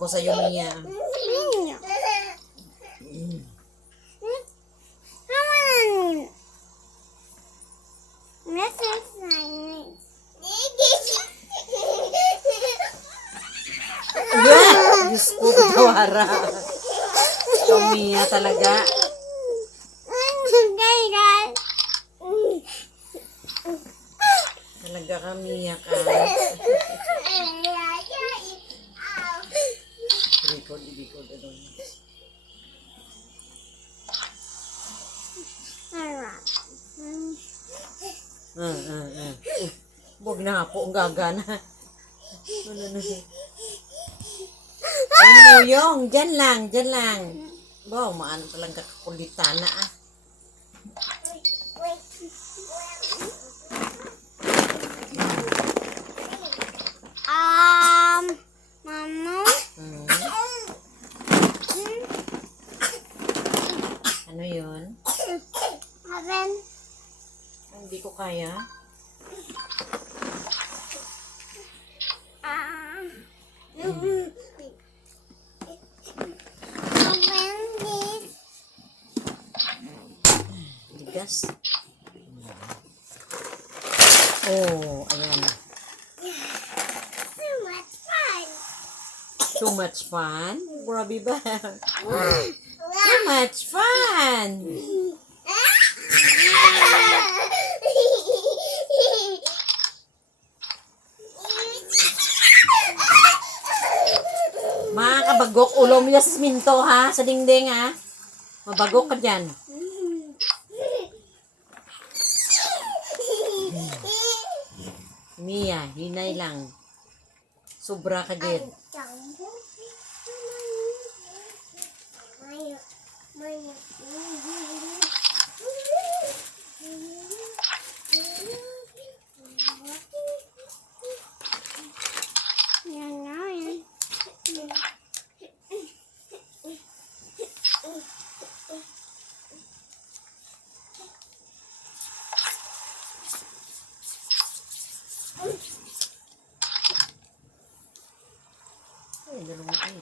ko sa'yo, Mia. Diyos ko, Tawara. Ito, Mia, talaga. Talaga ka, Mia, ka. Record. Huwag na po, ang gagana. Ay, Muyong, dyan lang. Wow, maano talaga kakulitan na ah. Mama? Ano yun? Oven. Hindi ko kaya. Tigas. Oh, ayan. Too much fun? Grabe ba? Too much fun! Mga kabagok, ulo mo yung minto ha, sa dingding ha. Mabagok ka dyan. Mia, hinay lang. Sobra ka din. Ay, dalawang 8.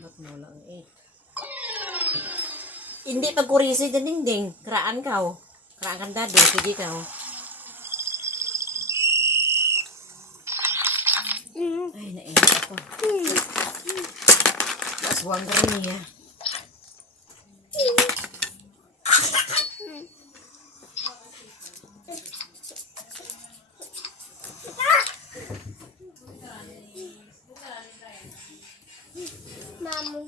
Ba't mo lang 8? Hindi pagkurisi dyan dingding. Kraan ka o. Kraan kang dado. Sige ka o. Ay, nainit ako. Aswang ka rin niya. Mama.